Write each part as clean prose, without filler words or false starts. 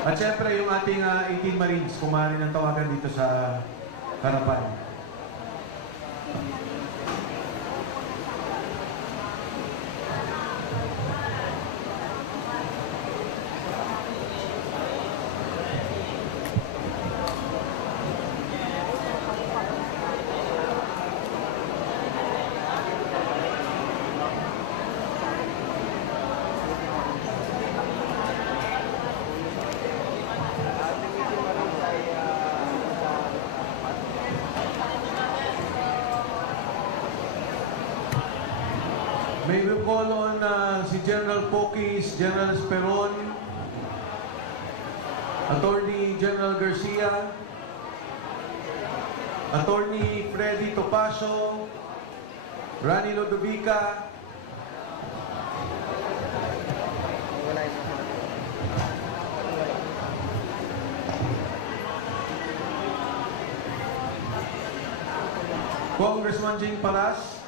At syempre, yung ating 18 Marines, kung maaari ng tawagan dito sa harapan. May we call on si General Pokis, General Esperon, Attorney General Garcia, Attorney Freddy Topacio, Rani Lodovica, Congressman Jing Paras,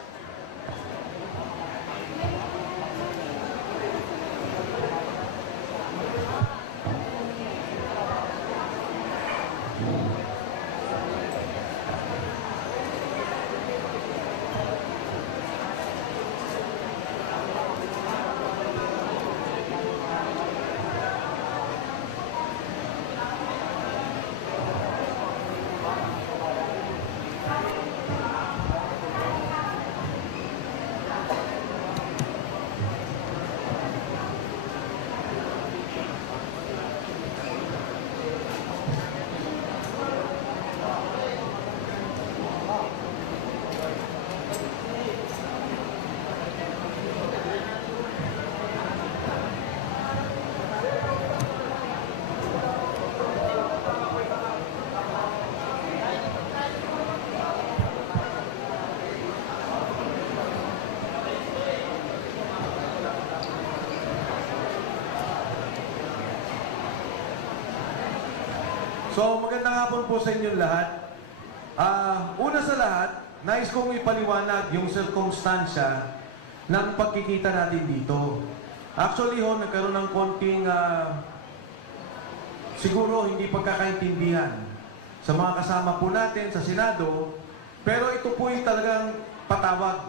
So, magandang hapon po sa inyong lahat. Una sa lahat, nais kong ipaliwanag yung sirkumstansya ng pagkikita natin dito. Actually, nagkaroon ng konting siguro hindi pagkakaintindihan sa mga kasama po natin sa Senado, pero ito po yung talagang patawag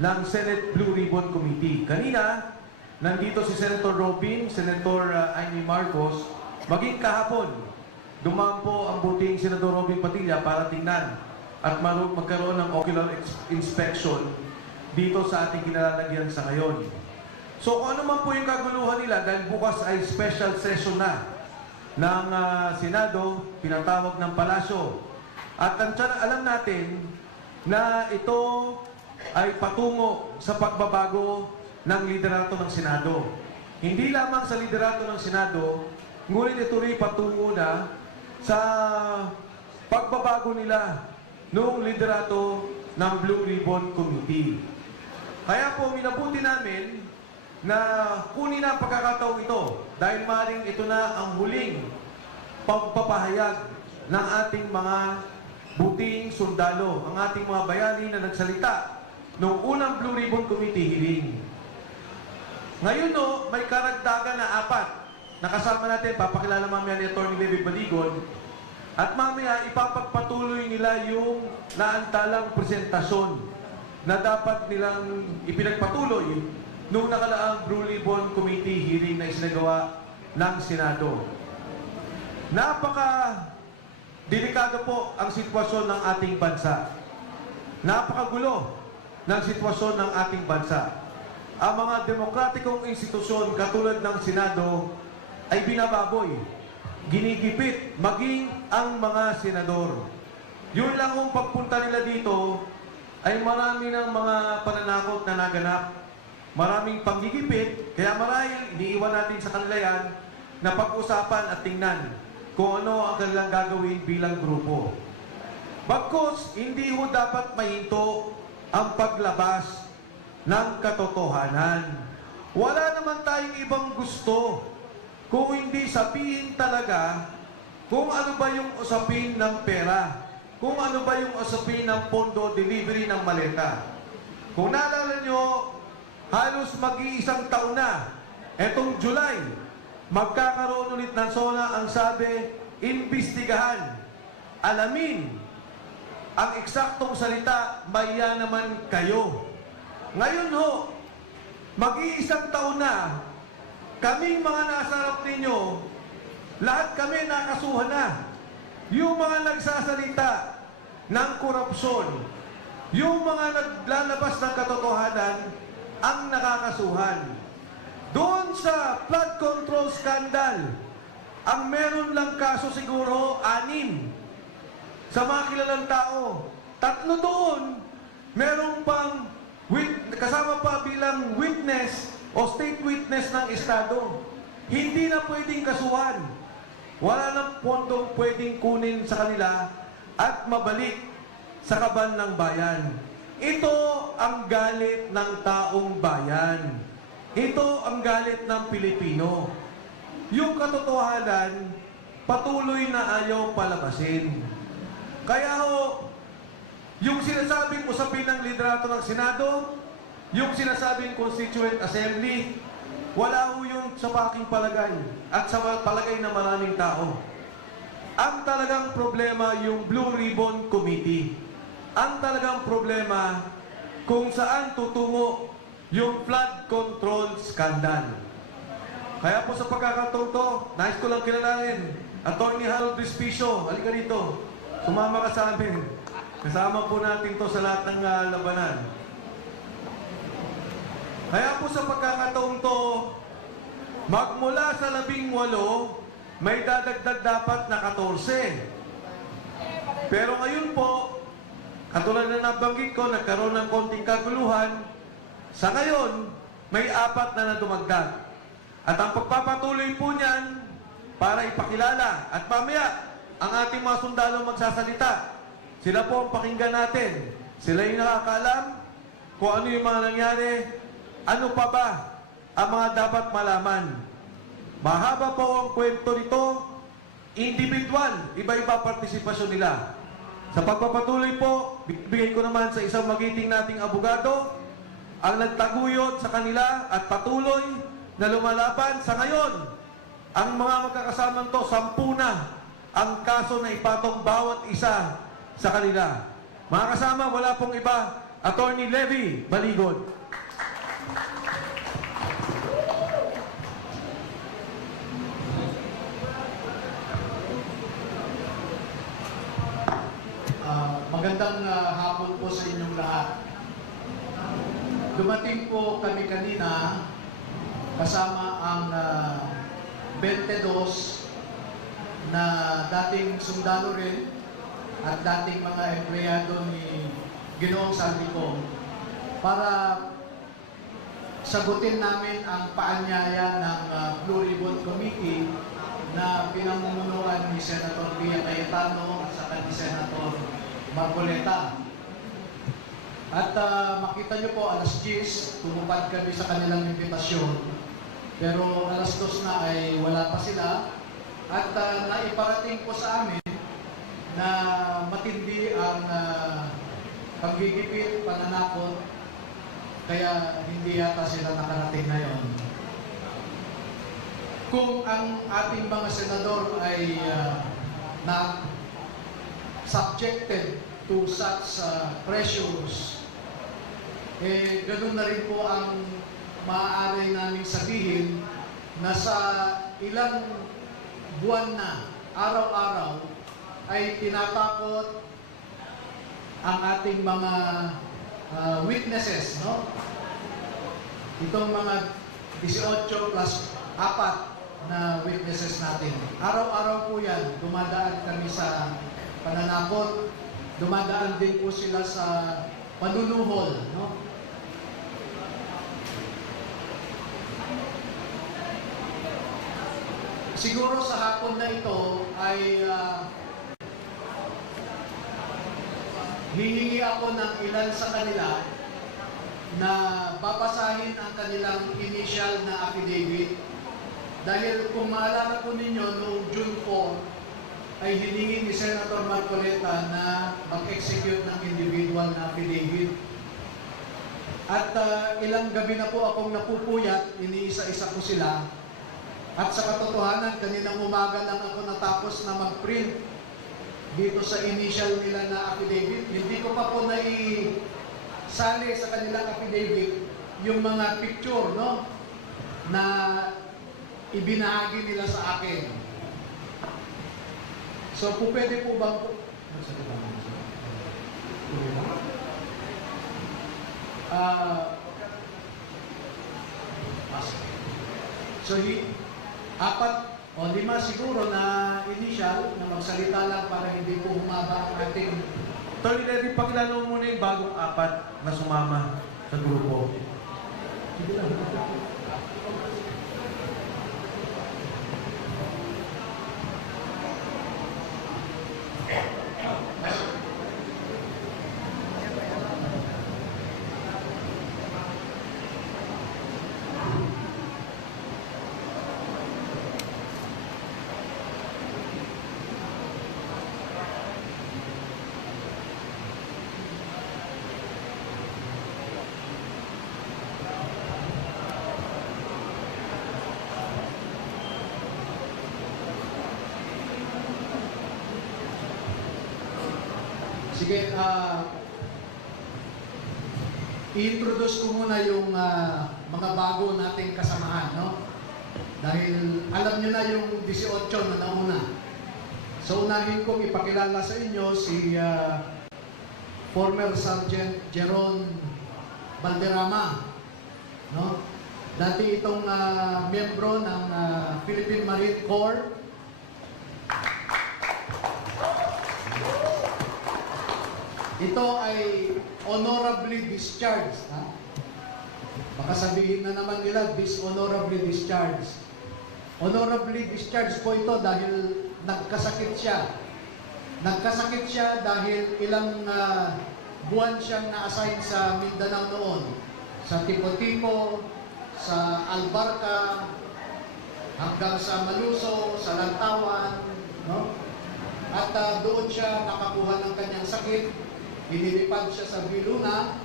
ng Senate Blue Ribbon Committee. Kanina, nandito si Senator Robin, Senator Amy Marcos, maging kahapon, dumaan po ang buting Senador Robin Padilla para tingnan at magkaroon ng ocular inspection dito sa ating kinalalagyan sa ngayon. So kung ano man po yung kaguluhan nila, dahil bukas ay special session na ng Senado, pinatawag ng Palasyo. At alam natin na ito ay patungo sa pagbabago ng liderato ng Senado. Hindi lamang sa liderato ng Senado, ngunit ito rin patungo na sa pagbabago nila noong liderato ng Blue Ribbon Committee. Kaya po minabuti namin na kunin ang pagkakataong ito dahil maaaring ito na ang huling pagpapahayag ng ating mga buting sundalo, ang ating mga bayani na nagsalita noong unang Blue Ribbon Committee hearing. Ngayon may karagdagan na 4. Nakasama natin, papakilala mamaya ni Atty. David Baligon. At mamaya, ipapagpatuloy nila yung naantalang presentasyon na dapat nilang ipinagpatuloy noong nakalaang Blue Ribbon Committee hearing na isinagawa ng Senado. Napaka-delikado po ang sitwasyon ng ating bansa. Napakagulo ng sitwasyon ng ating bansa. Ang mga demokratikong institusyon katulad ng Senado ay binababoy, ginigipit, maging ang mga senador. Yun lang kung pagpunta nila dito, ay marami ng mga pananakot na naganap, maraming panggigipit, kaya marahil iniiwan natin sa kanila yan na pag-usapan at tingnan kung ano ang kanilang gagawin bilang grupo. Bagkus, hindi ho dapat mahinto ang paglabas ng katotohanan. Wala naman tayong ibang gusto kung hindi sabihin talaga kung ano ba yung usapin ng pera, kung ano ba yung usapin ng pondo delivery ng maleta. Kung naalala nyo, halos mag-iisang taon na, etong July, magkakaroon ulit ng SONA. Ang sabi, imbestigahan, alamin, ang eksaktong salita, maya naman kayo. Ngayon ho, mag-iisang taon na, kaming mga nasa harap ninyo, lahat kami nakasuhan na. Yung mga nagsasalita ng korupsyon, yung mga naglalabas ng katotohanan, ang nakakasuhan. Doon sa flood control scandal, ang meron lang kaso siguro 6 sa mga kilalang tao. 3 doon, meron pang kasama pa bilang witness o state witness ng Estado. Hindi na pwedeng kasuhan. Wala nang pondong pwedeng kunin sa kanila at mabalik sa kaban ng bayan. Ito ang galit ng taong bayan. Ito ang galit ng Pilipino. Yung katotohanan, patuloy na ayaw palabasin. Kaya ho, yung sinasabing usapin ng liderato ng Senado, yung sinasabing Constituent Assembly, wala ho yung sa aking palagay at sa palagay ng maraming tao. Ang talagang problema yung Blue Ribbon Committee. Ang talagang problema kung saan tutungo yung flood control scandal. Kaya po sa pagkakataon to, nais ko lang kilalanin, Atty. Harold Despicio, halika dito. Sumama ka sa amin. Kasama po natin to sa lahat ng labanan. Kaya po sa pagkakataon to, magmula sa 18, may dadagdag dapat na 14. Pero ngayon po, katulad na nabanggit ko, nagkaroon ng konting kaguluhan. Sa ngayon, may 4 na nadumagdag. At ang pagpapatuloy po niyan, para ipakilala at mamaya, ang ating mga sundalo magsasalita. Sila po ang pakinggan natin. Sila yung nakakaalam kung ano yung mga nangyari, ano pa ba ang mga dapat malaman. Mahaba po ang kwento nito, individual, iba-iba partisipasyon nila. Sa pagpapatuloy po, bigay ko naman sa isang magiting nating abogado, ang nagtaguyod sa kanila at patuloy na lumalaban. Sa ngayon, ang mga magkakasamang to, 10 na ang kaso na ipatong bawat isa sa kanila. Mga kasama, wala pong iba, Atty. Levy Baligon. Magandang hapon po sa inyong lahat. Dumating po kami kanina kasama ang 22 na dating sundalo rin at dating mga empleyado ni Ginoong Saldico para sagutin namin ang paanyaya ng Blue Ribbon Committee na pinamumunuan ni Senator Pia Cayetano at saka ni Senator Marcoleta. At makita nyo po, alas 10, tumupad kami sa kanilang imbitasyon. Pero alas 2 na ay wala pa sila. At naiparating po sa amin na matindi ang paggigipit, pananakot. Kaya hindi yata sila nakarating na yon. Kung ang ating mga senador ay na subjected to such pressures, ganun na rin po ang maaari namin sabihin na sa ilang buwan na, araw-araw, ay tinatakot ang ating mga witnesses, no? Itong mga 18 plus 4 na witnesses natin. Araw-araw po yan, dumadaan kami sa pananakot, dumadaan din po sila sa panuluhol, no? Siguro sa hapon na ito ay hihingi ako ng ilan sa kanila na babasahin ang kanilang initial na affidavit. Dahil kung maalala po ninyo, noong June 4, ay hiningi ni Senator Marcoleta na mag-execute ng individual na affidavit. At ilang gabi na po akong napupuyat, iniisa-isa ko sila, At sa katotohanan, kaninang umaga lang ako natapos na mag-print dito sa initial nila na affidavit. Hindi ko pa po sali sa kanilang affidavit yung mga picture, no, na ibinahagi nila sa akin. So, po pwede po bang apat o 5 siguro na initial na magsalita lang para hindi po humaba ang ating. Tony Levy, pakilala mo muna yung bagong 4 na sumama sa grupo. Sige lang. Sige, i-introduce ko muna yung mga bago nating kasamahan, no? Dahil alam nyo na yung 18 na nauna. So, unahin kong ipakilala sa inyo si former Sergeant Jeron Valderrama, no? Dati itong miyembro ng Philippine Marine Corps. Ito ay honorably discharged. Ha? Baka sabihin na naman nila, dishonorably discharged. Honorably discharged po ito dahil nagkasakit siya. Nagkasakit siya dahil ilang buwan siyang na-assign sa Mindanao noon. Sa Tipo-Tipo, sa Albarca, hanggang sa Maluso, sa Lantawan. No? At doon siya nakakuha ng kanyang sakit. Inilipad siya sa Viluna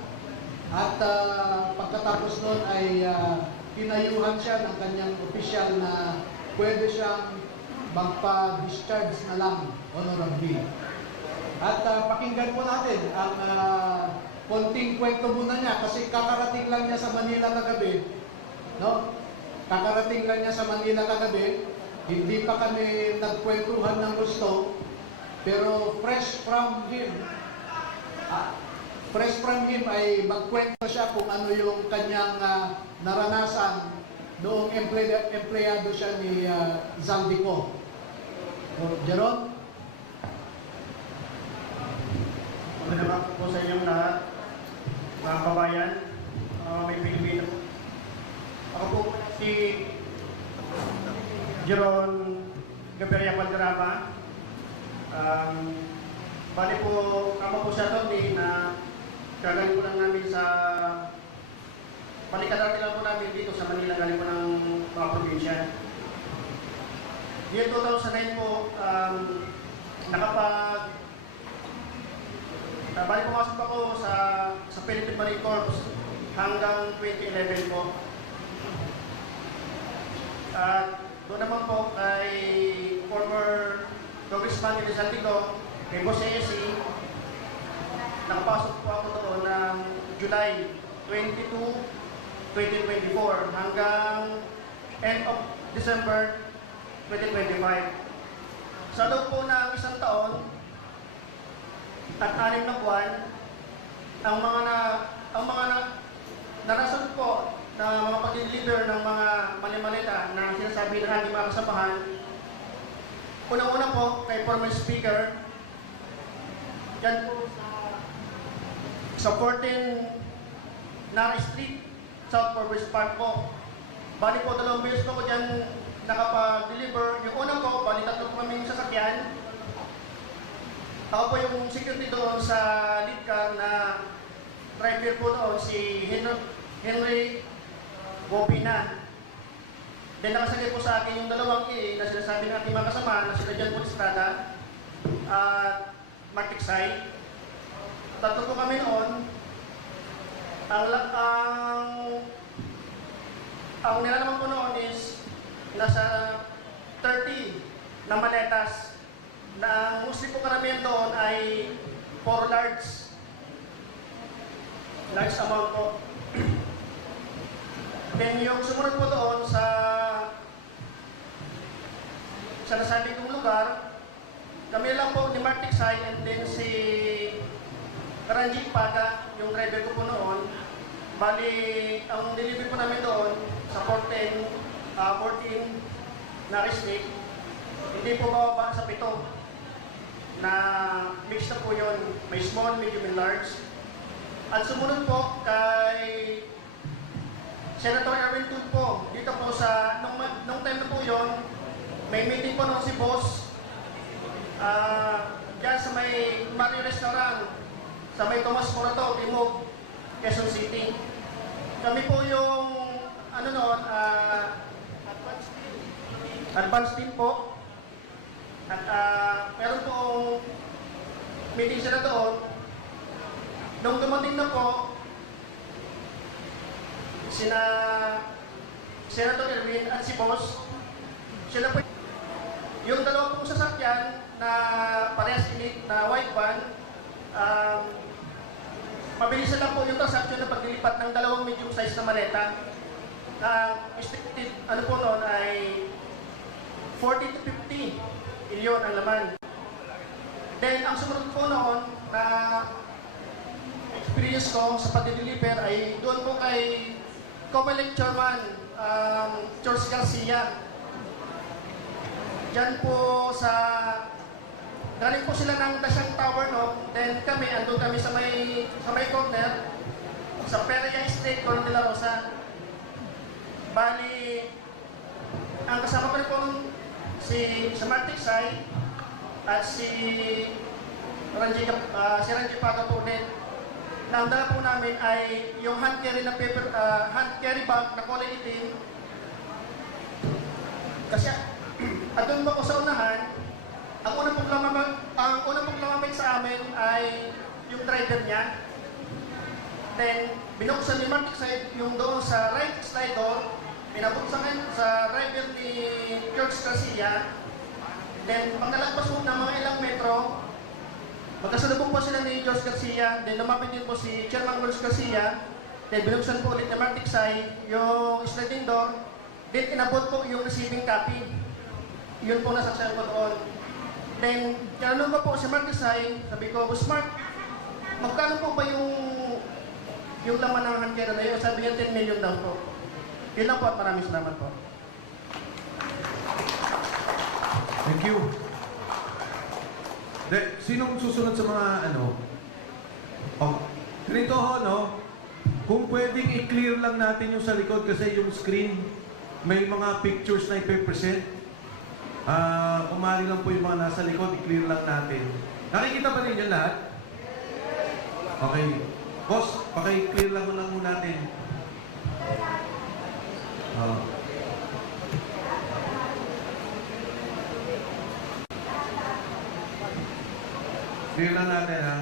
at pagkatapos noon ay pinayuhan siya ng kanyang opisyal na pwede siyang magpa-discharge na lang honorably. At pakinggan po natin ang konting kwento muna niya kasi kakarating lang niya sa Manila kagabi. No? Kakarating lang niya sa Manila kagabi. Hindi pa kami nagkwentuhan ng gusto pero fresh from ay magkwento siya kung ano yung kanyang naranasan noong empleyado siya ni Zaldico. Jeron? Magandang po sa inyong lahat, mga kabayan, may Pilipino. Ako po si Jeron Gabriel Valderrama. Bali po, kamo po siya Tony na gagaling po lang namin sa palikadati lang po namin dito sa Manila, galing po ng mga probinsya. Year 2009 po, bali pumasok ako sa Philippine Marine Corps hanggang 2011 po. At doon naman po ay former Congressman Rizal Tigo, kay Boss ASC, nakapasok po ako doon ng July 22, 2024 hanggang end of December 2025. Sa loob po ng isang taon at 6 na buwan, ang mga narasan po na mga pag-deliver ng mga mali-malita na sinasabi ng ating mga kasamahan. Unang-una po kay former speaker, dyan po sa 14 Nara Street, South Forbes Park po. Bali po, 2 beses po ko dyan nakapag-deliver. Yung unang po, bali 3 po kami sasakyan. Ako po yung security doon sa lead car na driver po doon, si Henry Bobina. Then nakasagay po sa akin yung 2 A na sinasabi ng ating mga kasama na sila dyan po Estrada at Martiksay. 3 po kami noon. Ang nilalaman po noon is na nasa 30 na maletas na ang mostly po karamihan doon ay for large amount po. Then yung sumunod po doon sa nasabi kong lugar, kami lang po ni Martik Sai and then si Ranjit Paga, yung driver ko po noon. Bali, ang delivery po namin doon sa 14 na Resnick, hindi po bababa sa 7 na mix na po yun. May small, medium, and large. At sumunod po kay Senator Erwin Tud po, dito po sa, nung time na po yun, may meeting po noon si Boss dyan sa may Mario Restaurant, sa may Tomas Morato, Timog, Quezon City. Kami po yung, ano noon, advance team po. At meron pong meeting sila doon. Nung dumating na po, sina Senator Erwin at si Boss, sila po yung dalawa pong sasakyan na parehas init na white van, mabilis lang po yung transaction na paglilipat ng dalawang medium size na maleta. Na expected, ano po noon ay 40 to 50 milyon ang laman. Then, ang sumunod po noon na experience ko sa pag-deliver ay doon po kay Comelec Chairman George Garcia. Diyan po sa, galing po sila ng Dasyang Tower, no? Then kami, andun kami sa may corner, sa Peria Estate, Corona de la Rosa. Bali, ang kasama ko rin po si Martik Sai at si Ranjit Paga po din. Na ang dala po namin ay yung hand carry bag na kulay itim. Kasi at doon po ko sa unahan, ang unang pong lamamig sa amin ay yung driver niya. Then, binuksan ni Martik Sai yung doon sa right slide door, pinabuksan sa driver ni George Garcia. Then, pagkalagpas po ng mga ilang metro, magkasalubong po sila ni George Garcia. Then, lumapit din po si Chairman George Garcia. Then, binuksan po ulit ni Martik Sai yung sliding door. Then, inabot po yung receiving copy. Yun po nasaksyan ko doon. Then, tinanong ko po si Martik Sai, sabi ko, Boss Mark, magkano po ba yung laman ng handkera na yun? Sabi niya, 10 million daw po. Yun lang po at maraming salamat po. Thank you. Sinong susunod sa mga ano? Oh, ganito ho, no? Kung pwedeng i-clear lang natin yung sa likod kasi yung screen, may mga pictures na ipe-present. Kumari lang po yung mga nasa likod, i-clear lang natin. Nakikita ba ninyo lahat? Okay. Boss, paki-clear lang muna natin. Clear lang natin, ha?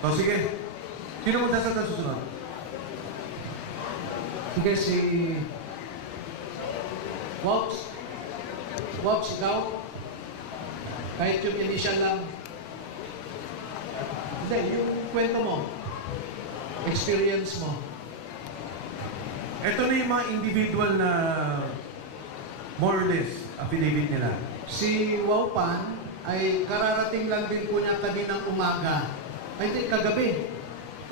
So, sige. Sino mo sa susunod? Sige, si Wops, ikaw? Kahit yung initial lang. Hindi, yung kwento mo. Experience mo. Ito na yung mga individual na more or less affidavit nila. Si Waupan ay kararating lang din po niya kaninang umaga. Ay, hindi, kagabi.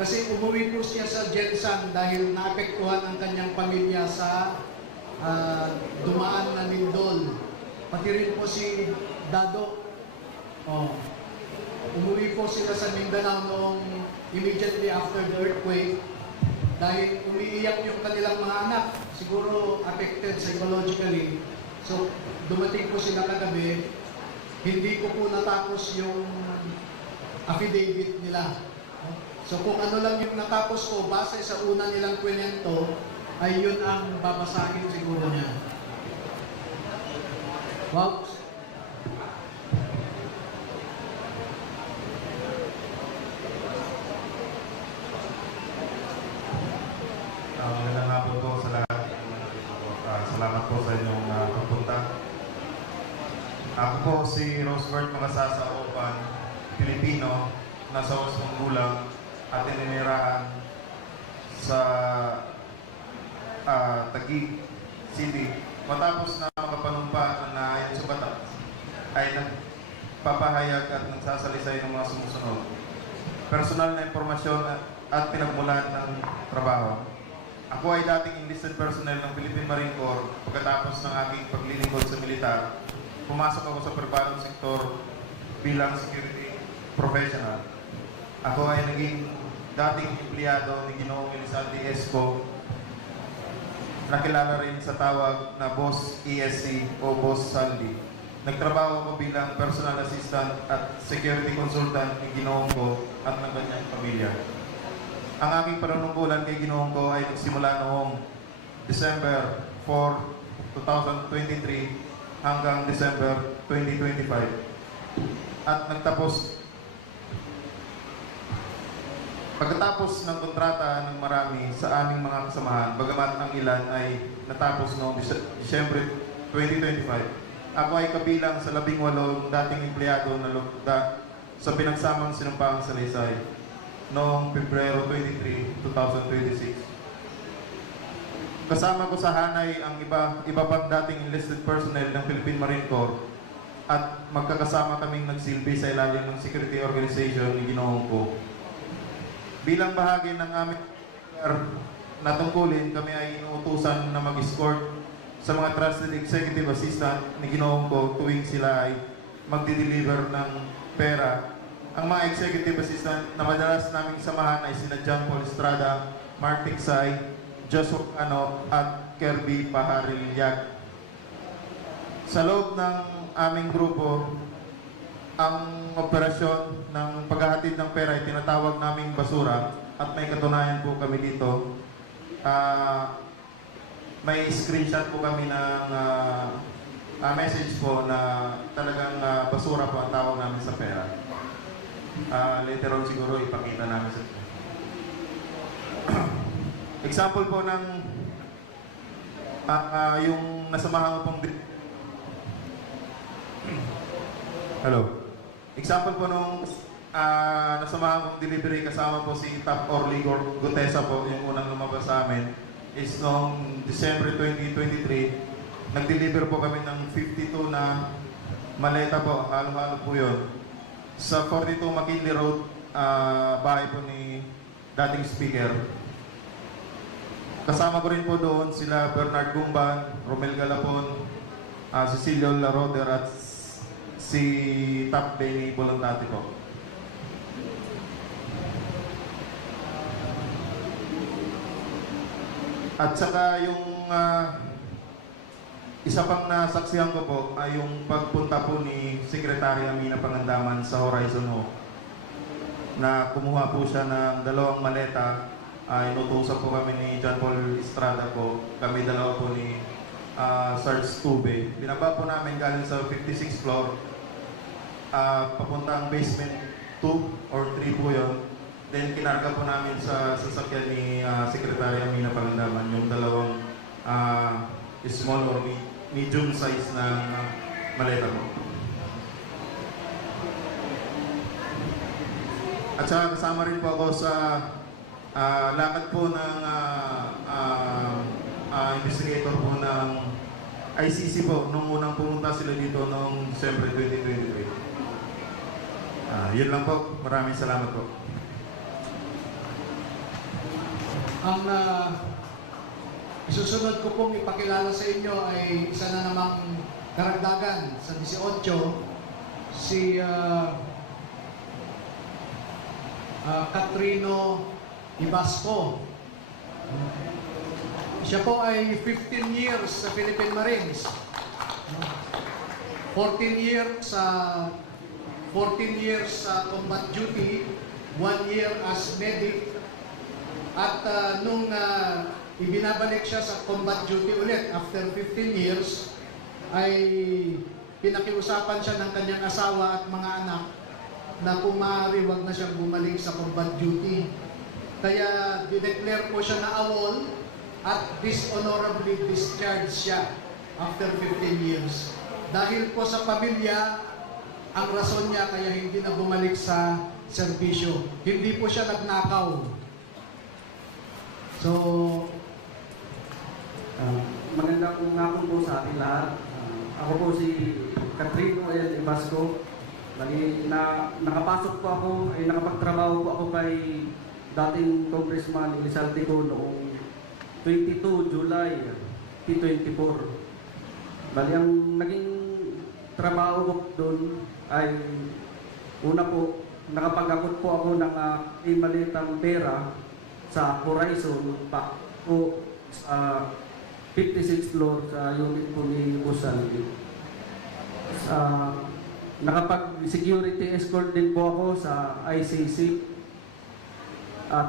Kasi umuwi po siya sa Jensan dahil naapektuhan ang kanyang pamilya sa dumaan na lindol. Pati rin po si Dado. Umuwi po sila sa Mindanao noong immediately after the earthquake dahil umiiyak yung kanilang mga anak. Siguro affected psychologically. So, dumating po sila kagabi. Hindi ko po natapos yung affidavit nila. So kung ano lang yung natapos ko, base sa una nilang kwento, ay yun ang babasahin siguro niya. Wow. Magandang hapon po sa lahat. Salamat po sa inyong pagpunta Ako po si Rosebert Magasasa Opan, Pilipino, nasa 8 gulang at ininirahan sa Taguig City. Matapos na makapanumpa na ayon sa batas, ay nagpapahayag at nagsasalisay ng mga sumusunod. Personal na impormasyon at pinagmulan ng trabaho. Ako ay dating enlisted personnel ng Philippine Marine Corps. Pagkatapos ng aking paglilingkod sa militar, pumasok ako sa pribadong sektor bilang security professional. Ako ay naging dating empleyado ni Ginoong Elisante Esco, nakilala rin sa tawag na Boss ESC o Boss Sandy. Nagtrabaho ako bilang personal assistant at security consultant ni Ginoong ko at ng kanyang pamilya. Ang aking panunungkulan kay Ginoong ko ay nagsimula noong December 4, 2023 hanggang December 2025 at pagkatapos ng kontrata ng marami sa aming mga kasamahan, bagamat ang ilan ay natapos noong Disyembre 2025, ako ay kabilang sa 18 dating empleyado na lugda sa pinagsamang sinumpang salaysay noong Pebrero 23, 2026. Kasama ko sa hanay ang iba pang dating enlisted personnel ng Philippine Marine Corps at magkakasama kaming nagsilbi sa ilalim ng security organization ni Ginoong ko. Bilang bahagi ng aming na tungkulin, kami ay inuutusan na mag-escort sa mga trusted executive assistant ni Ginoong ko tuwing sila ay magdi-deliver ng pera. Ang mga executive assistant na madalas naming samahan ay sina John Paul Estrada, Mark Tiksay, Joshua Ano at Kirby Paharilyag. Sa loob ng aming grupo, ang operasyon ng paghahatid ng pera ay tinatawag naming basura at may katunayan po kami dito. May screenshot po kami ng message po na talagang basura po ang tawag namin sa pera. Later on siguro ipakita namin sa example po ng yung nasamahan ko pong hello. Example po nung nasamahan kong delivery kasama po si Top Orly Gutesa po, yung unang lumabas sa amin, is noong December 2023. Nag-deliver po kami ng 52 na maleta po, halo-halo po yun. Sa 42 McKinley Road, bahay po ni dating speaker. Kasama ko rin po doon sila Bernard Gumban, Romel Galapon, Cecilio Laroder at si Top Benny Bolondati po. At saka yung isa pang nasaksihan ko po ay yung pagpunta po ni Secretary Amina Pangandaman sa Horizon Ho na kumuha po siya ng 2 maleta. Inutusan po kami ni John Paul Estrada po, kami dalawa po ni Sarge Tube. Binaba po namin galing sa 56th floor papuntang basement 2 or 3 po yun. Then kinarga po namin sa sasakyan ni Secretary Amina Pangandaman yung 2 small or medium size na maleta po. At saka kasama rin po ako sa lakad po ng investigator po ng ICC po nung unang pumunta sila dito noong December 2023. Yun lang po. Maraming salamat po. Ang isusunod ko pong ipakilala sa inyo ay isa na namang karagdagan sa 18, si Catrino Ibasco. Siya po ay 15 years sa Philippine Marines. 14 years sa combat duty, 1 year as medic. At nung ibinabalik siya sa combat duty ulit after 15 years, ay pinakiusapan siya ng kanyang asawa at mga anak na kung maaari wag na siyang bumalik sa combat duty. Kaya dineclare po siya na AWOL at dishonorably discharged siya after 15 years. dahil po sa pamilya, ang rason niya kaya hindi na bumalik sa serbisyo. Hindi po siya nagnakaw. So, Magandang hapon po sa ating lahat. Ako po si Catrino L. Ibasco. Nakapasok po ako, nakapagtrabaho po ako kay dating Congressman Elizalde ko noong 22 July 2024. Bali, ang naging trabaho ko doon ay una po, nakapag-akot po ako ng malitang pera sa Horizon pa po sa 56th floor sa unit po ni Busaldi. Nakapag-security escort din po ako sa ICC. At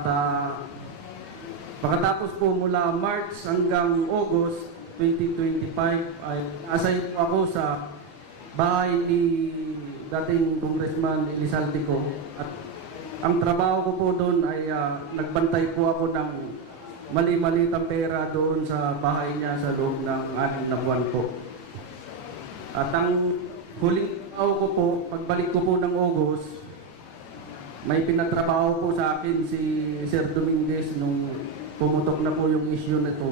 pagkatapos po mula March hanggang August 2025 ay assign po ako sa bahay ni dating Congressman Elizalde ko. At ang trabaho ko po doon ay nagbantay po ako ng mali-malitang pera doon sa bahay niya sa loob ng 6 na buwan po. At ang huling trabaho ko po, pagbalik ko po ng August, may pinatrabaho po sa akin si Sir Dominguez nung pumutok na po yung issue na ito.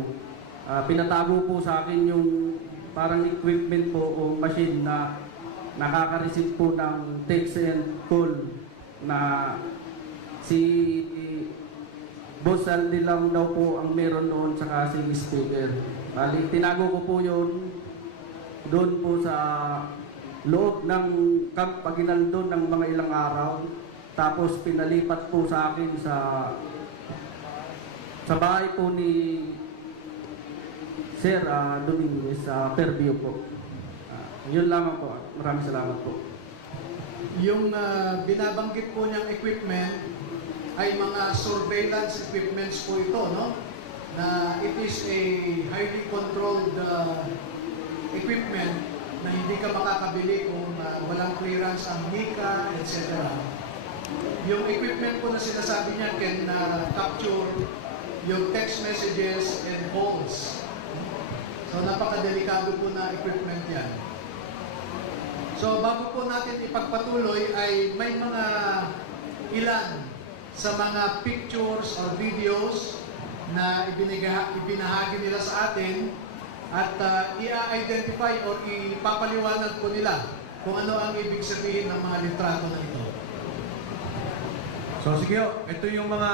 Pinatago po sa akin yung parang equipment po o machine na nakaka-receive po ng text and call na si Boss Aldi lang daw po ang meron noon saka si speaker. Tinago ko po yun doon po sa loob ng Camp Aguinaldo ng mga ilang araw. Tapos pinalipat po sa akin sa bahay po ni Sir Dominguez sa Fairview po. Yun lamang po. Maraming salamat po. yung binabanggit po niyang equipment ay mga surveillance equipments po ito, no? Na it is a highly controlled equipment na hindi ka makakabili kung walang clearance ang NICA, etc. Yung equipment po na sinasabi niya can capture your text messages and calls. So napakadelikado po na equipment yan. So bago po natin ipagpatuloy ay may mga ilan sa mga pictures or videos na ibinahagi nila sa atin at i-identify or ipapaliwanag po nila kung ano ang ibig sabihin ng mga litrato na ito. So sige, ito yung mga,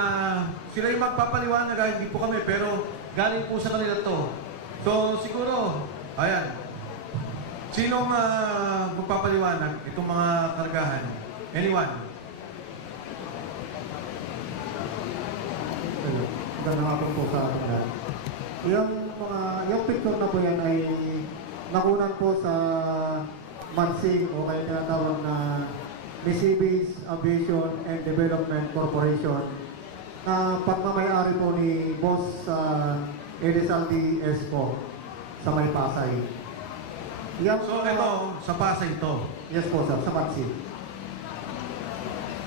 sila yung magpapaliwanag, hindi po kami, pero galing po sa kanila to. So siguro, ayan, sinong magpapaliwanag itong mga kargahan? Anyone? Magandang hapon po sa ating lahat. Yung picture na po yan ay nakunan po sa MANSI o kaya tinatawag na Missivis Aviation and Development Corporation na pagmamayari po ni Boss Elizalde Esco sa May Pasay. Yan, So ito, sa Pasay ito. yes po sir, sa MANSI.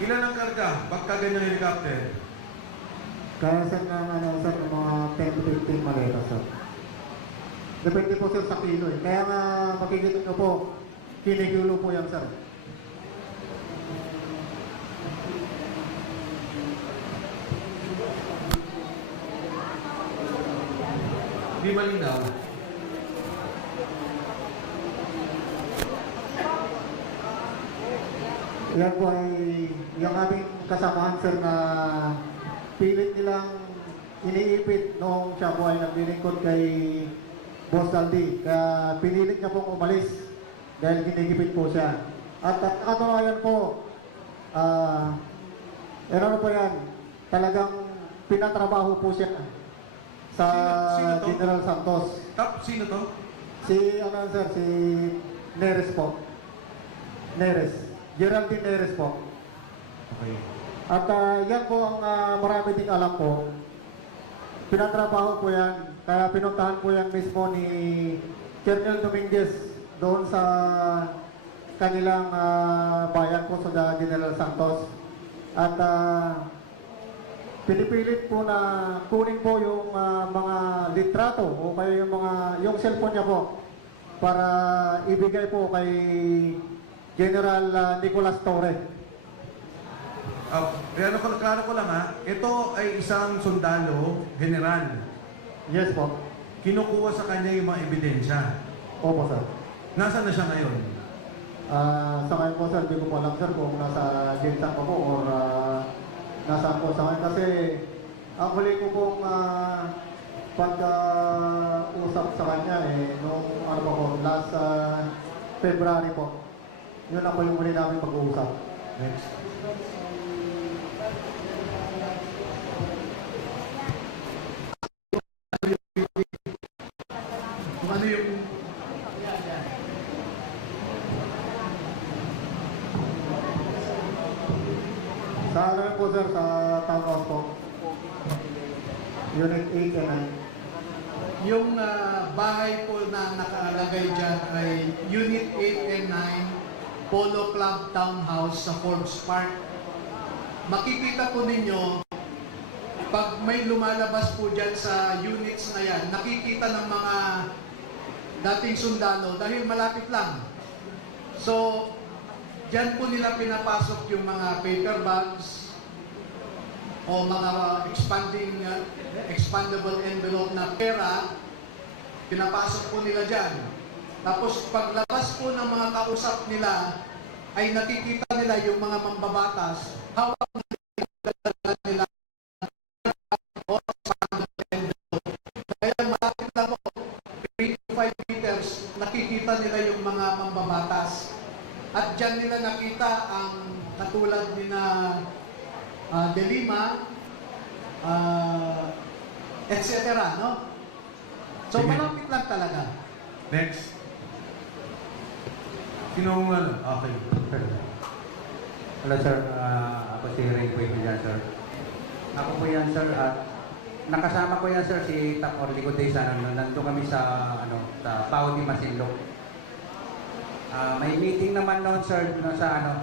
Ilan ang karga pagka ganyang helicopter? Kaya sir ng mga 10 to 15 maleta sir. Depende po sir sa kilo eh. Kaya nga makikita nyo po, kinikilo po yan sir. Di malinaw. Yan po ay yung aming kasamahan sir na pilit nilang iniipit noong siya po ay naglilingkod kay Boss Aldi. Kaya pinilit niya pong umalis dahil ginigipit po siya. At nakatunayan po, ano po yan, talagang pinatrabaho po siya sa Sino to? General Santos. Sino to? Si, ano sir, si Neres po. Neres. Geraldine Neres po. Okay. At yan po ang marami ding alam po. Pinatrabaho po yan. Kaya pinuntahan po yan mismo ni Colonel Dominguez doon sa kanilang bayan po sa General Santos. At pinipilit po na kunin po yung mga litrato o kaya yung cellphone niya po para ibigay po kay General Nicolas Torre. Pero klaro ko lang ha, ito ay isang sundalo, general. Yes po. Kinukuha sa kanya yung mga ebidensya. Opo, sir. Nasaan na siya ngayon? Sa ngayon po, sir, di ko po alam, sir, kung nasa Jinsan pa po or nasaan po sa ngayon. Kasi ang huli ko pong pagka-usap sa kanya, nung ano po, last February po. Yun ako yung huli namin pag-uusap. Next. Kung ano yung Sa ano rin po, sir, sa townhouse po. Unit 8 and Yung bahay po na nakaalagay dyan ay Unit 8 and 9, Polo Club Townhouse sa Forbes Park. Makikita po ninyo, pag may lumalabas po dyan sa units na yan, nakikita ng mga dating sundalo dahil malapit lang. So, dyan po nila pinapasok yung mga paper bags o mga expandable envelope na pera, pinapasok po nila dyan. Tapos paglabas po ng mga kausap nila, ay nakikita nila yung mga mambabatas, hawak nila o expandable envelope. Kaya malapit lang po, 3 to 5 meters, nakikita nila yung mga mambabatas. At dyan nila nakita ang katulad ni na De Lima, etc. No? So, Sige. malapit lang talaga. Next. Sino ang ano? Okay. Hello sir, ako si Ray Boy dyan sir. Ako po yan sir at nakasama ko yan sir si Tap Orlico Day sa nandun kami sa sa Paudi Masinloc. May meeting naman noon sir nasa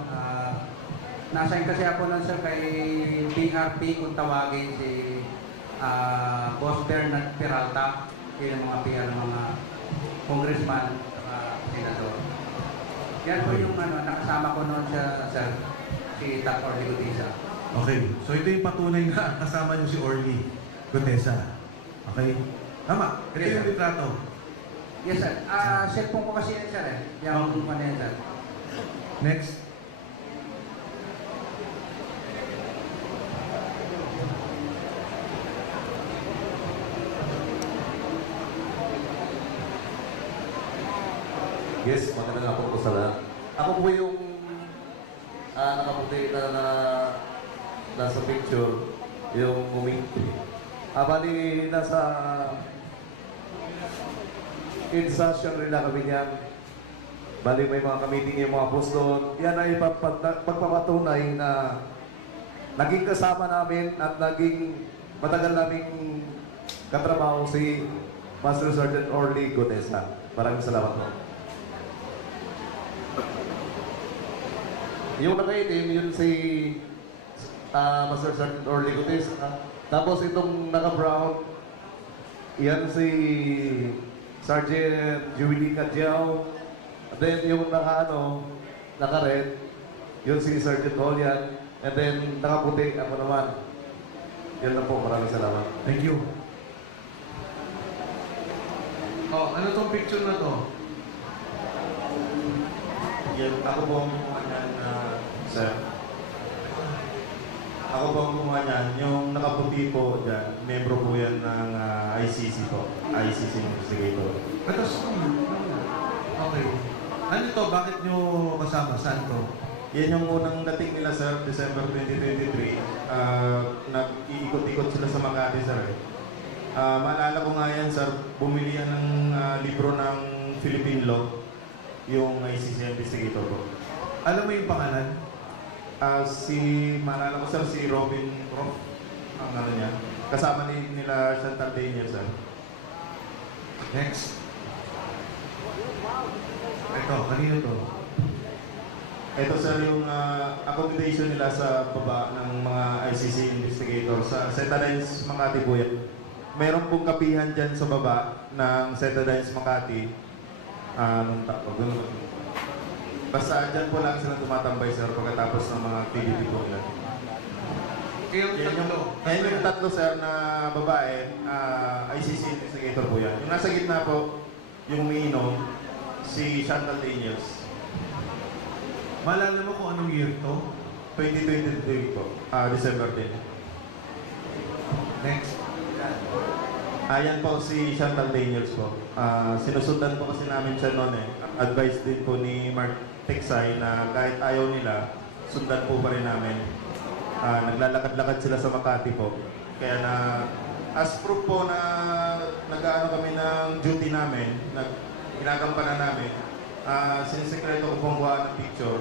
kasi ako noon sir kay PRP kung tawagin si Boss Bernard Peralta, yun ang mga PR ng mga congressman senador. Yan po yung nakasama ko noon sa sir, si Tap Orly Gutesa. Okay. So ito yung patunay na kasama niyo si Orly Gutesa. Okay? Tama. Ito Yes, yung sir. litrato. Yes sir. Cellphone ko kasi yan sir eh. Yung ano yan sir. Next. Yes, magandang hapon po sa lahat. Ako po yung nakaputi na nasa picture, yung uminti. Bali, nasa EDSA Shangri-La kami niyan. Bali, may mga kamiting yung mga post doon. Yan ay pagpapatunay na naging kasama namin at naging matagal naming katrabaho si Master Sergeant Orly Gutesa. Maraming salamat po. Yung nakaitim, yun si Master Sergeant Orly Gutesa. Tapos itong naka-brown, yan si Sergeant Julie Cadjao. Then yung naka-red, yun si Sergeant Holian. And then nakaputi, ako naman. Yan na po, maraming salamat. Thank you. Oh, ano tong picture na to? Yan, ako po ang gumawa niyan, sir. Ako po ang gumawa niyan. Yung nakaputi po dyan, membro po yan ng ICC po. ICC investigator. Ito okay. Ano to? Bakit nyo kasama? Saan to? Yan yung unang dating nila, sir, December 2023. Nag-iikot-ikot sila sa Makati, sir. Maalala ko nga yan, sir, bumili yan ng libro ng Philippine Law, yung ICC investigator po. Alam mo yung pangalan? Maalala ko, sir, si Robin Prof. Ang ano niya. Kasama nila Chantal Daniel, sir. Next. Ito, kanino to? Ito, sir, yung accommodation nila sa baba ng mga ICC investigator sa Setadines Makati po yan. Meron pong kapihan dyan sa baba ng Setadines Makati. Basta dyan po lang sila tumatambay, sir, pagkatapos ng mga activity po nila. Yung tatlo. Yan yung tatlo, sir, na babae, ICC investigator po yan. Yung nasa gitna po, yung umiinom, si Chantal Daniels. Malala mo kung anong year to? 2023 po, December 10. Next. Ayan po si Chantal Daniels po. Sinusundan po kasi namin siya noon eh. Advice din po ni Mark Texay na kahit ayaw nila, sundan po pa rin namin. Naglalakad-lakad sila sa Makati po. Kaya na, as proof po na nag-ano kami ng duty namin, ginagampanan namin, sinisekreto ko pong gawa ng picture,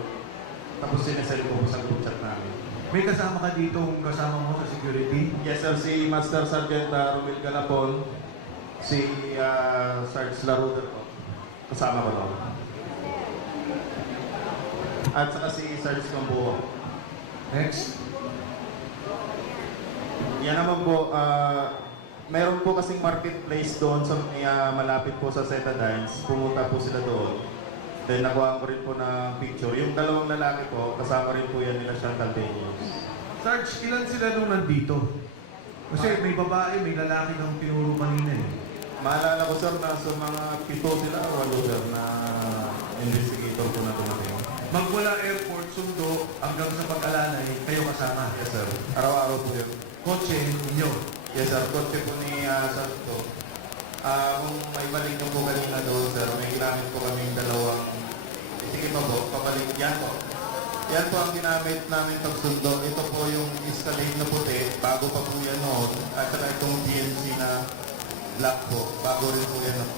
tapos sinesend ko po sa group chat namin. May kasama ka dito, kasama mo sa security? Yes sir, si Master Sergeant Romel Galapon, si Sarge Laruder po. Kasama ko doon. At saka si Sarge Cambuo. Next. Yan naman po, meron po kasing marketplace doon sa malapit po sa Setadines. Pumunta po sila doon. Then nakuha ko rin po ng picture. Yung dalawang lalaki po, kasama rin po yan nila Chantal Daniels. Sarge, ilan sila nung nandito? Kasi may babae, may lalaki ng tinuro kanina eh. Maalala ko sir, nasa mga 7 sila o 8 sir na investigator po na tumating. Magmula airport, sundo, hanggang sa pag-alanay, kayo kasama. Yes sir, araw-araw po yun. Kotse, inyo. Yes sir, kotse po ni Santo. Kung may balik na po kanina doon sir, may ginamit po kaming dalawang, sige pa po, pabalik yan po. Yan po ang ginamit namin pagsundo. Ito po yung Escalade na puti, bago pa po yan noon. At saka itong DNC na black po, bago rin po yan noon.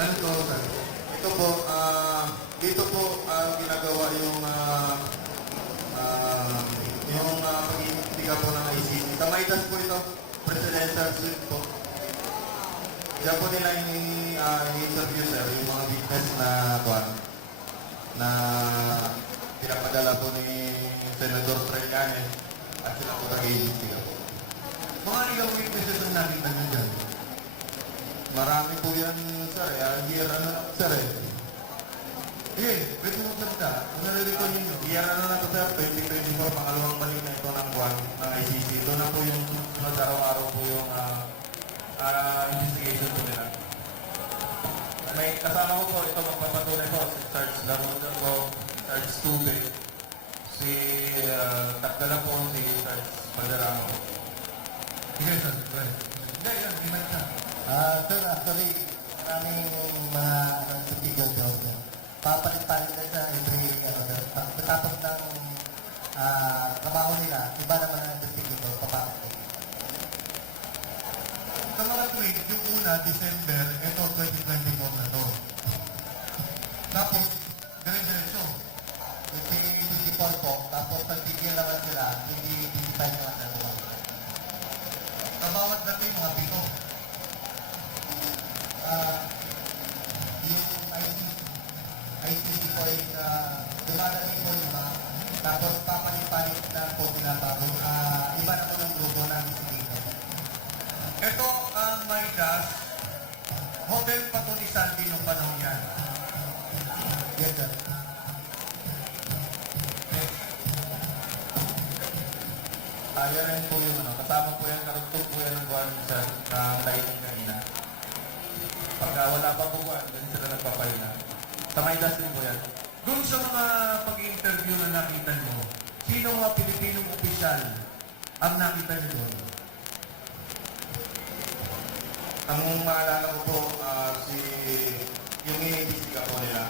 Ano to sir? Ito po, dito po ginagawa yung pag-iimbestiga po ng ICC. Tamaitas po ito, presidential suite po. Diyan po nila ini-interview sir, yung mga witness na pinapadala po ni Senador Trillanes at sila po nag-iimbestiga po. Mga ilang witnesses ang nakita nyo dyan? Marami po yan sir, year sir Pwede mo salita. Ano nalilito ninyo? Year na to sir, 2024, pangalawang balik na ito ng buwan ng ICC. Ito na po yung sunod araw-araw po yung investigation po nila. May kasama ko po, ito magpapatunay po, si Sarge Laruder po, Sarge Stube, si Takdala po, si Sarge Valderrama po. Sige, sir. Hindi, yan. Imay ka. Sir, actually, maraming mga investigator doon. Papalit-palit na siya every, tapos ng trabaho nila, iba naman ang investigator, papalit. Sa mga tweet, yung una, December, ito 2024 na to. Tapos, dire-diretso. 2024 po, tapos nagtigil naman sila, hindi 25 naman dalawa. Sa bawat dating, mga pito. Yung ICC po ay dumadating po lima, tapos papalit-palit na po sila bago, iba na po ng grupo na investigator. Ito ang may gas. Hotel pa to ni Sandy nung panahon yan. Yes, sir. Yan rin po yung kasama po yan, karugtog po yan ng buwan sa lighting kanina. Pagka wala pa po buwan, din sila nagpapahinga. Tamaitas din po yan. Doon sa mga pag-interview na nakita nyo, sino mga Pilipinong opisyal ang nakita nyo doon? Ang maalala ko po, yung iniimbestiga po nila,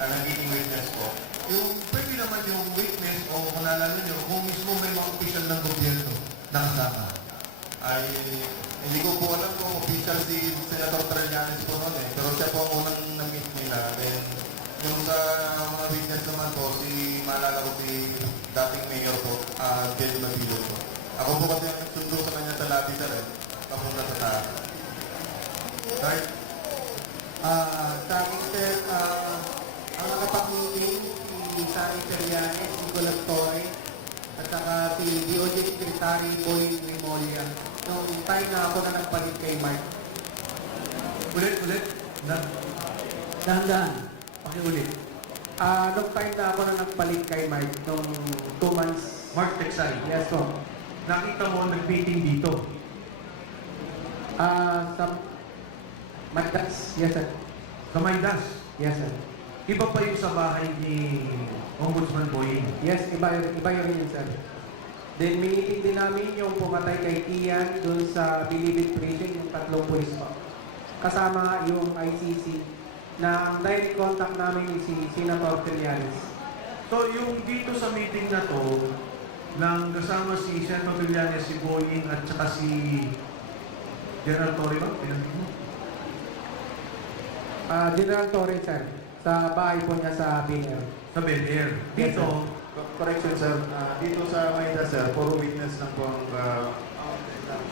ang nagiging witness po, Yung pwede naman yung witness o kung naalala nyo, kung mismo may mga opisyal ng gobyerno na kasama. ay hindi ko po alam kung official si Senator Trillanes po noon eh. Pero siya po ang unang na-meet nila. Then, yung sa mga witness naman po, maalala ko si dating mayor po, Jelly Mabilo po. Ako po kasi ang nagsundo sa kanya sa lobby sir eh. Papunta sa taas. Right? Sa akin, sir, ang nakapakinig si Sari Trillanes, Nicolas Torre, at saka si DOJ Secretary Boy Remolia. nung time na ako na nagpalit kay Mark. Ulit. Dahan-dahan. Pakiulit. Nung time na ako na nagpalit kay Mark, nung 2 months. Mark Texay, Yes po. nakita mo nag-meeting dito. Sa Magdas. Yes sir. Sa Maydas. Yes sir. Iba pa yung sa bahay ni Ombudsman Boying. Yes, iba yun sir. Then minitin din namin yung pumatay kay Ian doon sa Bilibid Prison, yung 3 pulis po. Kasama yung ICC na ang direct contact namin si Senator Trillanes. So yung dito sa meeting na to, nang kasama si Senator Trillanes, si Boying at saka si General Torre ba? Pinanggit mo? General Torres sir, sa bahay po niya sa Binair. Sa Bel Air. Yes, Dito, Correction sir, dito sa Maida sir, puro witness lang po ang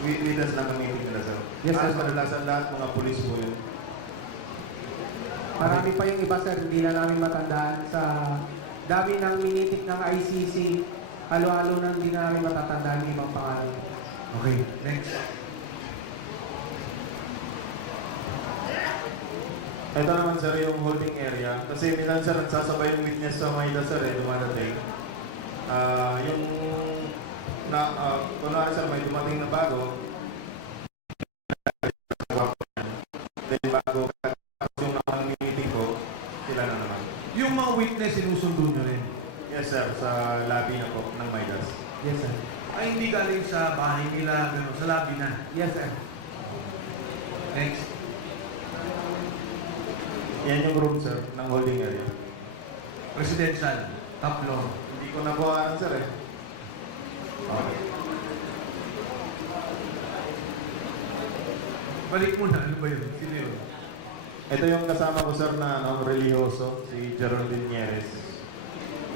witness lang ang meeting nila sir. Yes, sir. Kadalasan lahat mga pulis po yun. Marami pa yung iba sir, hindi na namin matandaan sa dami ng minitik ng ICC. Halo-halo na hindi na namin matatandaan yung ibang pangalan. okay, next. Ito naman sir yung holding area. Kasi minsan sir, nagsasabay yung witness sa Maida sir dumadating. Kunwari sir, may dumating na bago. Then bago, tapos yung naman meeting ko, sila na naman. Yung mga witness, sinusundo nyo rin. Yes sir, sa lobby na po ng Maidas. Yes sir. Ay, hindi galing sa bahay nila, gano'n, sa lobby na. Yes sir. Next. Yan yung room sir, ng holding area. Residential, top floor. Hindi ko nakuhaan sir eh. Okay. Balik mo na, ano ba yun? Sino yun? Ito yung kasama ko sir na religyoso, si Geraldine Nieres.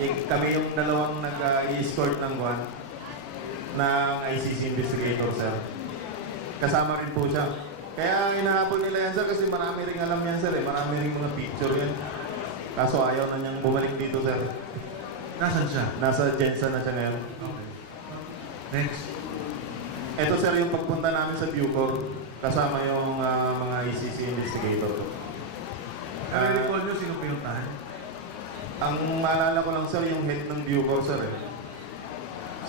Kami yung dalawang nag-i-escort ng buwan ng ICC investigator sir. Kasama rin po siya. Kaya hinahabol nila yan sir kasi marami rin alam yan sir eh. Marami rin mga picture yan. Kaso ayaw na niyang bumalik dito sir. Nasaan siya? Nasa Jensen na siya ngayon. Okay. Next. Ito sir yung pagpunta namin sa Bucor. Kasama yung mga ICC investigator. Recall nyo sino pinuntahan? Ang maalala ko lang sir yung head ng Bucor sir eh.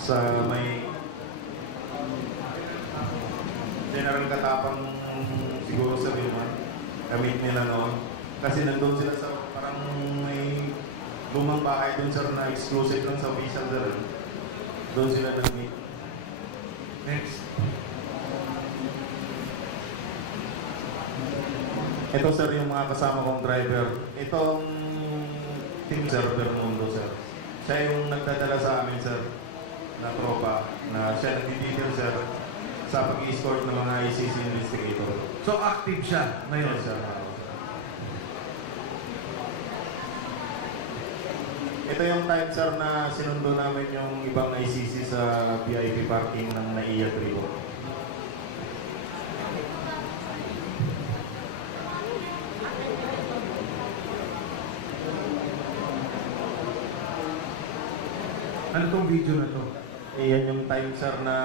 Sa may General Katapang siguro sir yun kamit nila noon. Kasi nandun sila sa parang may lumang bahay dun sir na exclusive lang sa official sir. Doon sila nag-meet. Next. Ito sir yung mga kasama kong driver. Itong team sir Bermundo sir. Siya yung nagdadala sa amin sir na tropa na siya nagtititir sir sa pag-escort ng mga ICC investigator. So active siya ngayon. Yes, sir. Ito yung time sir na sinundo namin yung ibang ICC sa VIP parking ng NAIA Tribo. Ano tong video na to? Iyan yung time sir na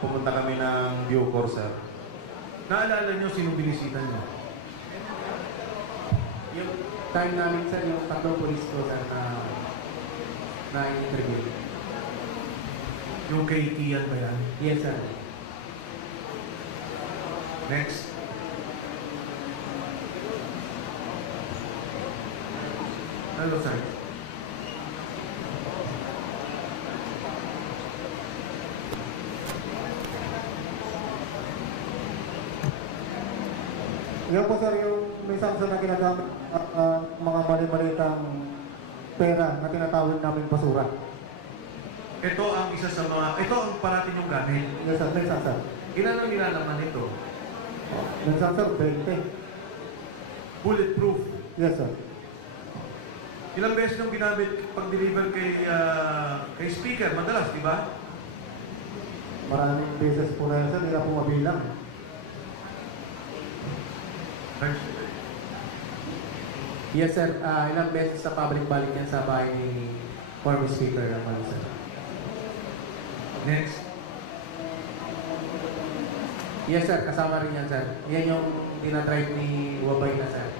pumunta kami ng Bucor sir. Naalala nyo sino binisita nyo? Yung time namin sir, yung 3 pulis ko sir na interview. Yung kay Kian ba yan? Yes sir. Next. Hello, sir. Yan po sir yung minsan sir na ginagamit mga mali-malitang pera na tinatawag namin basura. Ito ang isa sa mga, ito ang parating yung gamit. Yes sir, minsan sir. Ilan ang nilalaman ito? Minsan sir, 20. Bulletproof. Yes sir. Ilang beses nung ginamit pag-deliver kay speaker? Madalas, di ba? Maraming beses po na yan sir, hindi na po mabilang. Yes sir, ilang beses sa public balik yan sa bahay ni former speaker ng Malusan. Next. Yes sir, kasama rin yan sir. Yan yung dinadrive ni Wabay na sir.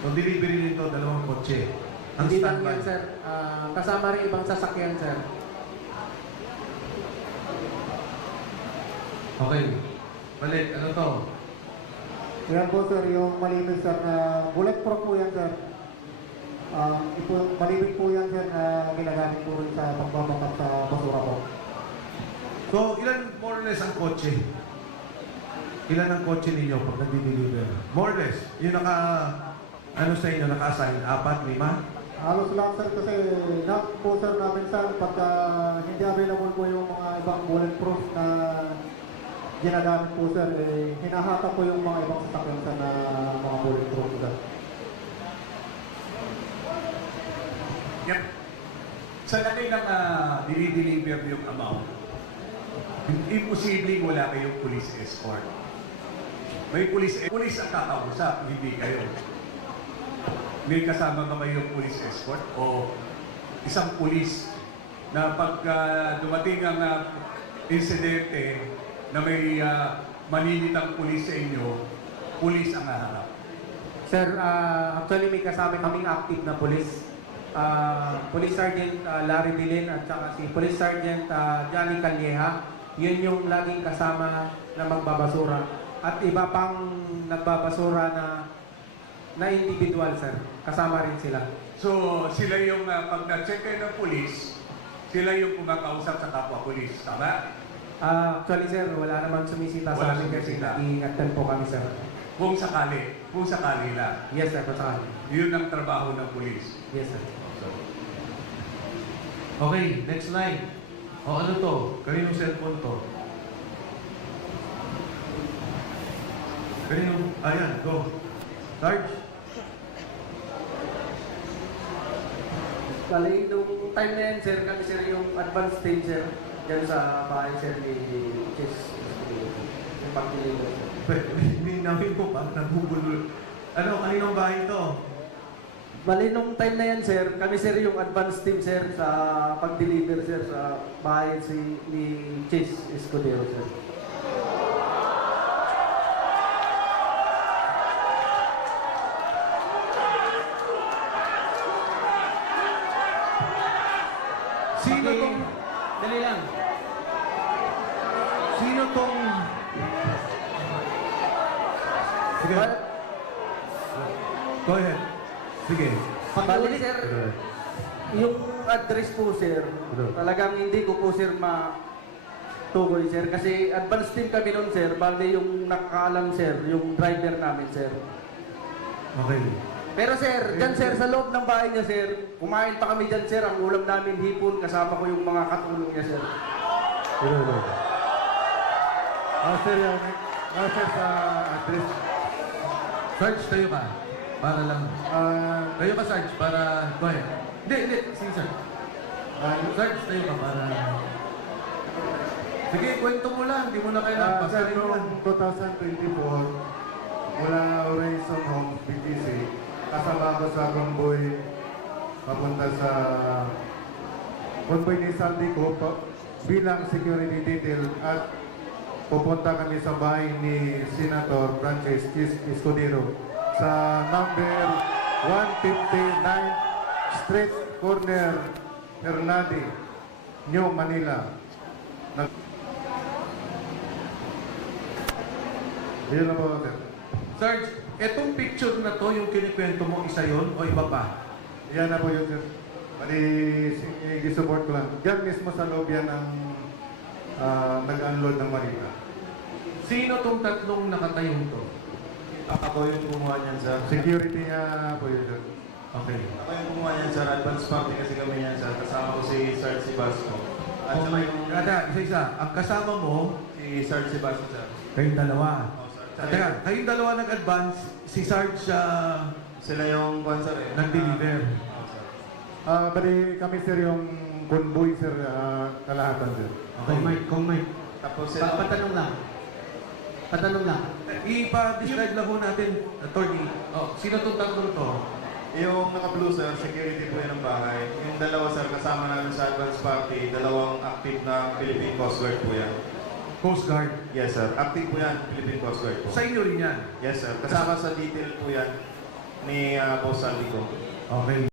Yung delivery nito, dalawang kotse. Ang Hindi lang standby. yan sir. Kasama rin ibang sasakyan sir. Okay. Balik, ano to? Yan po sir, yung malinis sir na bulletproof po yan sir. Malimit po yan sir na ginagamit po rin sa pagbabangkap sa basura po. So, ilan more or less ang kotse? Ilan ang kotse ninyo pag nag-deliver? More or less. Yung ano sa inyo, naka-assign? 4, 5? Halos lahat sir kasi po sir namin sir pagka hindi available po yung mga ibang bulletproof na ginagamit po sir, hinahata po yung mga ibang sasakyan sir na mga bulletproof sir. Yep. Sa laki ng dinideliver yung amount, imposibleng wala kayong police escort. May police ang kakausap, hindi kayo. May kasama ba kayong police escort o isang police na pag dumating ang insidente na may maninitang police sa inyo, police ang haharap? Sir, actually may kasama kaming active na police. Police Sergeant Larry Dilin at saka si Police Sergeant Johnny Calleja. Yun yung laging kasama na magbabasura. At iba pang nagbabasura na individual, sir. Kasama rin sila. So, sila yung pag na-check kayo ng police, sila yung kumakausap sa kapwa-police, tama? Actually, sir, wala naman sumisita sa Wala amin kasi sumisita. nag-iingatan po kami, sir. Kung sakali lang. Yes, sir, kasama. Yun ang trabaho ng police. Yes, sir. Okay, next line. O ano to? Kaninong cellphone to? Kaninong? Ayan, go. Sarge? Bali, nung time na yan, sir, kami sir yung advance stage, sir. Diyan sa bahay, sir, ni Chis. Yung pag-deliver, sir. Hindi namin po pa nagbubulo. Ano, kaninong bahay to? Bali, nung time na yan, sir, kami sir yung advance team, sir, sa pag-deliver, sir, sa bahay ni Chis Escudero, sir. Sino tong... Dali lang. Sino tong... Sige. Go ahead. Sige. Bali, sir, yung address po, sir, talagang hindi ko po, sir, tugoy, sir. Kasi advance team kami nun, sir. Bali, yung nakakaalam, sir, yung driver namin, sir. Okay. Pero sir, dyan sir, sa loob ng bahay niya sir, kumain pa kami dyan sir, ang ulam namin hipon, kasama ko yung mga katulong niya sir. Sir, sir, sa address. Sarge, tayo ka. Para lang. Tayo ka, Sarge, para... Go ahead. Hindi. Sige, Sarge. Sarge, tayo ka para... Sige, kwento mo lang. Hindi mo na kailangan Sir, pasarin mo lang. noong 2024, mula Horizon Homes, BGC, kasama ako sa convoy papunta sa convoy ni Saldico bilang security detail at pupunta kami sa bahay ni Senator Francis Escudero sa number 159 Street Corner, Hernadi, New Manila. Yun na po, sir. Sarge, etong picture na to, yung kinikwento mo, isa yon o iba pa? Yan na po yun, sir. Bali, i-support ko lang. Yan mismo sa loob yan ang nag-unload ng Manila. Sino tong tatlong nakatayong to? Ako yung gumawa niyan, sir. Security niya po yun, sir. Okay. Ako yung gumawa niyan, sir. Advance party kasi kami niyan, sir. Kasama ko si Sarge Sibasco. At saka yung... Isa-isa. Ang kasama mo, Si Sarge Sibasco, sir. kayong dalawa. Oh, sir. Teka, kayong dalawa nag-advance, si Sarge Sila yung sponsor eh. nag-deliver. Oh, sir. Bali, kami, sir, yung convoy, sir, kalahatan, sir. Okay, Kung Mike. Tapos sila... Patanong lang. Ipa-describe lang po natin, attorney. Oh, sino tong tatlong to? Yung naka-blue, sir, security po yan ng bahay. Yung dalawa, sir, kasama namin sa advance party, dalawang active na Philippine Coast Guard po yan. Coast Guard. Yes, sir. Active po yan, Philippine Coast Guard po. Sa inyo rin yan. Yes, sir. Kasama sa detail po yan ni Boss Saldi ko. Okay.